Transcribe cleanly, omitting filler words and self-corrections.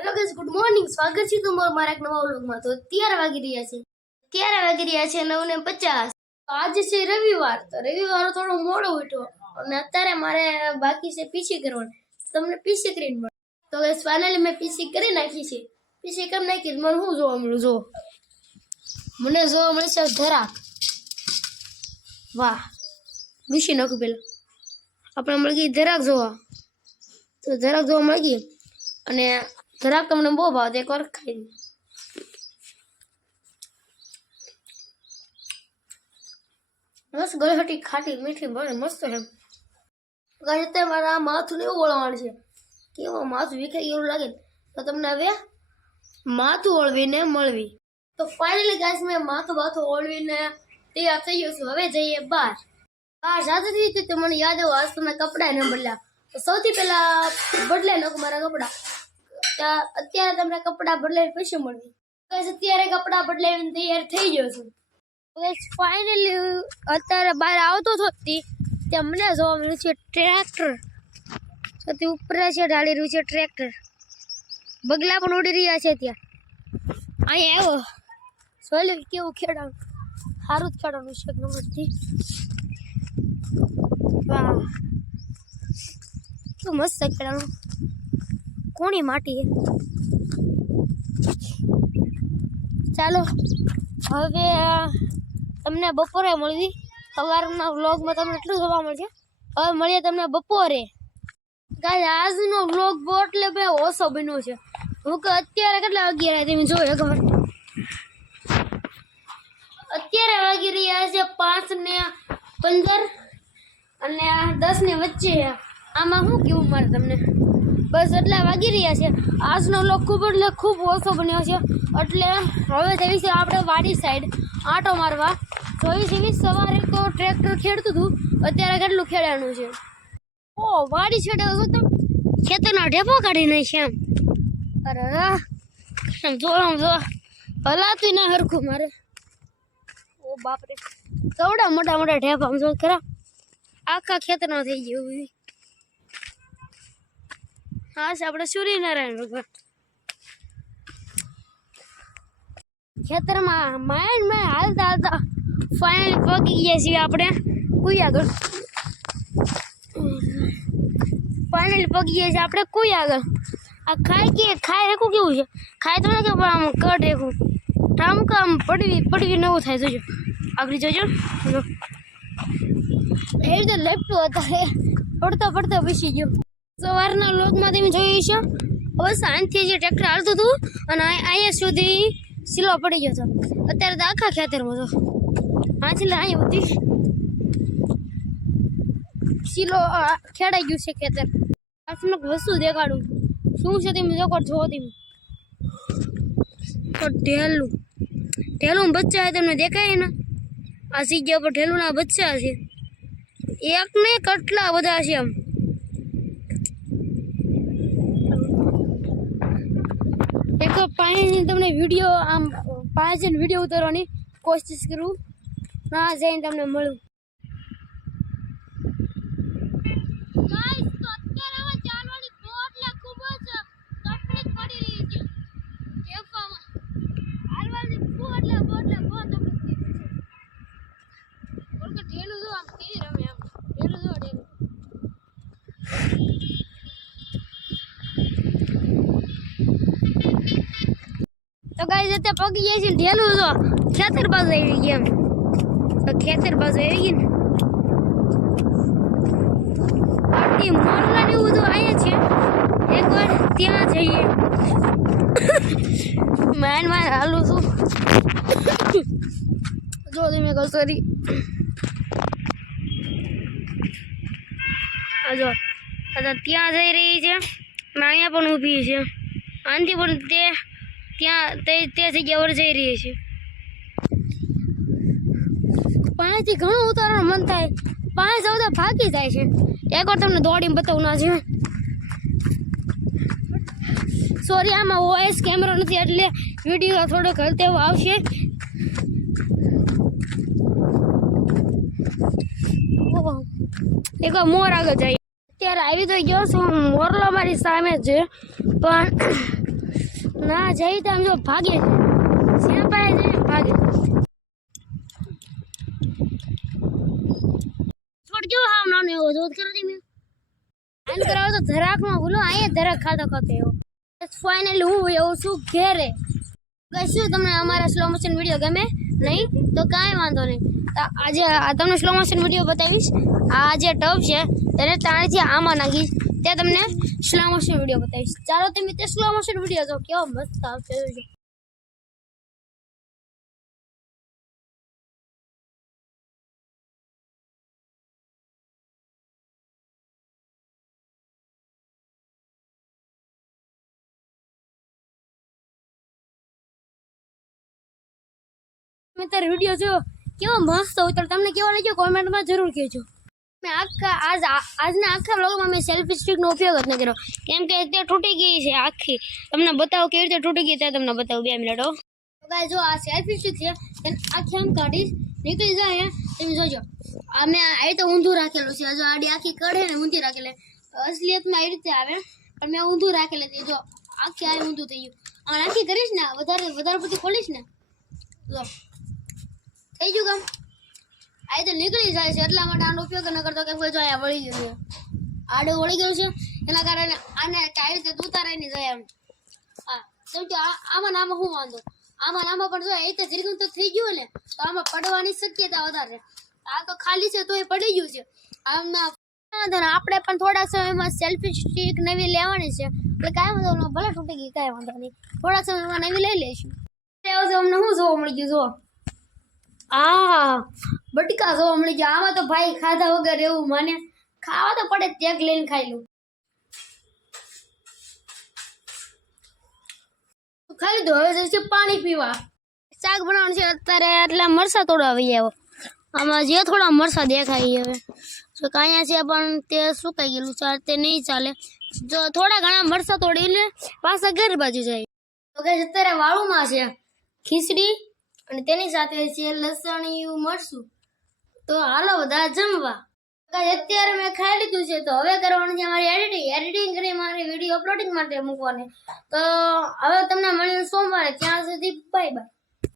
Hello guys, good morning. સ્વાગત છે તમારું મારા એક નવા વ્લોગમાં. તો અત્યારે વાગી રહ્યા છે 9:50. આજે છે રવિવાર. તો રવિવાર થોડો મોડો ઉઠ્યો અને અત્યારે મારે બાકી છે પીસી કરવાનું. તમને પીસી કરીને મળે તો ગાઈસ ફાઇનલી મેં પીસી કરી નાખી છે. પીસી કરી નાખી મને શું જોવા મળ્યું? જો મને જોવા મળે છે ધરાક. વાહ, મૂકી નાખું પેલા. આપણે મળી ગઈ ધરાક જોવા. તો ધરાક જોવા મળી ગઈ અને ધરાક તમને બહુ ભાવ. એક વાર ખાઈ દે. મસ્ત ગળહટી ખાટી મીઠી બને મસ્ત છે. ગાઈસ તે મારા માથું ને એવું વળવાનું છે કે માથું વિખાઈ એવું લાગે તો તમને હવે માથું ઓળવીને મળવી. તો ફાઇનલી ગાઈસ મેં માથું ઓળવીને તૈયાર થઈ ગયું છું. હવે જઈએ બહાર જાતી હતી તો મને યાદ આવ્યું આજ તો મેં કપડાં ન બદલ્યા. તો સૌથી પહેલા બદલાઈ નાખું મારા કપડાં. અત્યારે તમને કપડાં બદલાઈ પછી મળવી. અત્યારે કપડાં બદલાવીને તૈયાર થઈ ગયો છું. ફાઇનલી અત્યારે બહાર આવતો હતો ત્યાં મને જોવા મળ્યું છે ટ્રેક્ટર. સૌથી ઉપર છે ઢાળી રહ્યું છે ટ્રેક્ટર. બગલા પણ ઉડી રહ્યા છે ત્યાં. અહીંયા આવ્યો સોલ્યું કેવું ખેડાનું સારું જ ખેડાનું છે નંબરથી. વાહ, શું મસ્ત ખેડાનું. કોની માટી છે. ચાલો હવે તમને બપોરે મળવી. સવારના વ્લોગમાં તમને એટલું જોવા મળશે. હવે મળીએ તમને બપોરે. ગાઈસ આજનો વ્લોગ બહુ એટલે બે ઓછો બન્યો છે. હું કે અત્યારે કેટલા 11 તમે જોયો ખબર. અત્યારે વાગી રહ્યા છે 5:15 અને 10 ની વચ્ચે. આમાં શું કેવું મારે તમને, બસ એટલા વાગી રહ્યા છે. આજનો વ્લોગ ખૂબ ઓછો બન્યો છે. એટલે હવે જઈએ છીએ આપણે વાડી સાઈડ આંટો મારવા. જોઈ સવારે તો ટ્રેક્ટર ખેડતું હતું, અત્યારે કેટલું ખેડાનું છે. ઓ વાડી છેડે તો ખેતરનો ઢેફો કાઢી નાખી એમ. અરે જો હલાતું ના હરખું મારે. ઓ બાપરે, કેવડા મોટા ઢેફા જો ખરા. આખા ખેતરનો થઈ ગયું. હા છે આપણે સૂર્યનારાયણ ભગવાન. ખેતરમાં માઇન્ડ હાલતા ફાઇનલી પગી ગયા છીએ આપણે કોઈ આગળ. આ ખાઈ રેખું કેવું છે. ખાય તો ને કે આમ કટ રેખું ટામું આમ પડવી નવું થાય. જોજો આગળ જોજો. એ રીતે લેપટું અત્યારે પડતા બેસી ગયો. સવારના લોકમાં તમે જોયું છે. હવે સાંજથી જે ટ્રેક્ટર હાલતું હતું અને અહીંયા સુધી સિલો પડી ગયો હતો. અત્યારે તો આખા ખેતરમાં તો અહીંયા સુધી સિલો ખેડાઈ ગયું છે ખેતર. આ તમને વસ્તુ દેખાડું શું છે તમે જોવો તમે. તો ઢેલું બચ્ચા છે તમને દેખાય ને. આ જગ્યા પર ઢેલુંના બચ્ચા છે. એક ને કેટલા બધા છે. આમ એક પાણી તમને વિડીયો આમ 5 વિડીયો ઉતારવાની કોશિશ કરું. ના જઈને તમને મળું. તો ગાઈસ અત્યારે પગી જાય છે ઢેલું જો ખેતર બાજુ આવી ગઈ. એમ તો ખેતર બાજુ આવી ગઈ ને આટલી મોરલા ને એવું તો અહીંયા છે. એકવાર ત્યાં જઈએ. માન હાલું છું જો તમે કસોરી જો ત્યાં જઈ રહી છે. અહીંયા પણ ઊભી છે. આનાથી પણ તે જગ્યા પર જઈ રહી છે. પાણીથી ઘણું ઉતારવાનું મન થાય. પાણી સૌદા ભાગી જાય છે. એકવાર તમને દોડીને બતાવું ના છે. સોરી આમાં વોઇસ કેમેરો નથી એટલે વિડીયો થોડોક હલતેવો આવશે. એકવાર મોર આગળ જાય. અત્યારે આવી તો ગયો છું. મોરલો મારી સામે છે પણ ના જઈ તો આમ જો ભાગે જ્યાં પાસે જઈને ભાગે છોડ કેવો હાવ નાનો એવો જોત કરો તમે આન કરાવો તો ધરાકમાં બોલો અહીંયા ધરાક ખાતો એવો ફાઇનલી હું એવું છું ઘેરે શું તમને અમારા સ્લો મોશન વિડીયો ગમે નહીં તો કાંઈ વાંધો નહીં આજે તમને સ્લો મોશન વિડીયો બતાવીશ આ જે ટબ છે તેને તાણેથી આમાં નાખીશ ત્યાં તમને સ્લો મોશન વિડીયો બતાવીશ ચાલો તમે તે સ્લો મોશન વિડીયો જો કેવો મસ્ત આવશે મેં તારો વિડીયો જોયો કેવો મસ્ત ઉતર તમને કેવો લાગ્યો કોમેન્ટમાં જરૂર કહેજો મેં આજના આખા વ્લોગમાં મેં સેલ્ફી સ્ટિકનો ઉપયોગ જ ન કર્યો કેમ કે તે તૂટી ગઈ છે આખી તમને બતાવો કેવી રીતે તૂટી ગઈ તે તમને બતાવું 2 મિનિટ હો ગાય જો આ સેલ્ફી સ્ટિક છે તેને આખી આમ કાઢીશ નીકળી જાય તમે જોજો આ મેં આ તો ઊંધું રાખેલું છે જો આડી આખી કઢે ને ઊંધી રાખેલી અસલિયતમાં એ રીતે આવે પણ મેં ઊંધું રાખેલું છે જો આખી આ ઊંધું થઈ ગયું અને આખી કરીશ ને વધારે પડતી ખોલીશ ને જો થઈ ગયું કામ આ તો નીકળી જાય છે એટલા માટે આનો ઉપયોગ ન કરતો કેમ કે જો અહીંયા વળી ગયું છે આડે વળી ગયું છે એના કારણે આને કઈ રીતે ઉતારાય નહીં જાય એમ હા સમજો આમાં નામાં શું વાંધો આમાં પણ જો એ તો જીરગું તો થઈ ગયું ને તો આમાં પડવાની શક્યતા વધારે આ તો ખાલી છે તો એ પડી ગયું છે આમાં આપણે પણ થોડા સમયમાં સેલ્ફી સ્ટિક નવી લેવાની છે એટલે કાંઈ વાંધો ભલે તૂટી ગઈ કાંઈ વાંધો નહીં થોડા સમયમાં નવી લઈ લઈશું અમને શું જોવા મળી ગયું જો બટકા જોવા મળી ગયા આમાં તો ભાઈ ખાધા વગર એવું મને ખાવા તો પડે ત્યાગ લઈને ખાઈ લઉં ખાઈ લીધું હવે જઈશું પાણી પીવા શાક બનાવવાનું છે અત્યારે એટલે મરસા તોડવા આવી આવ્યો આમાં જે થોડા મરસા દેખાય હવે જો કાંયા છે પણ તે સુકાઈ ગયેલું છે તે નહીં ચાલે જો થોડા ઘણા મરસા તોડીને પાછા ઘર બાજુ જાય તો કે અત્યારે વાળુમાં છે ખીચડી અને તેની સાથે છે લસણિયું મરચું તો હાલો બધા જમવા અત્યારે મેં ખાઈ લીધું છે તો હવે કરવાનું છે મારી એડિટિંગ કરી મારી વિડીયો અપલોડિંગ માટે મૂકવાની તો હવે તમને મળીએ સોમવારે ત્યાં સુધી બાય બાય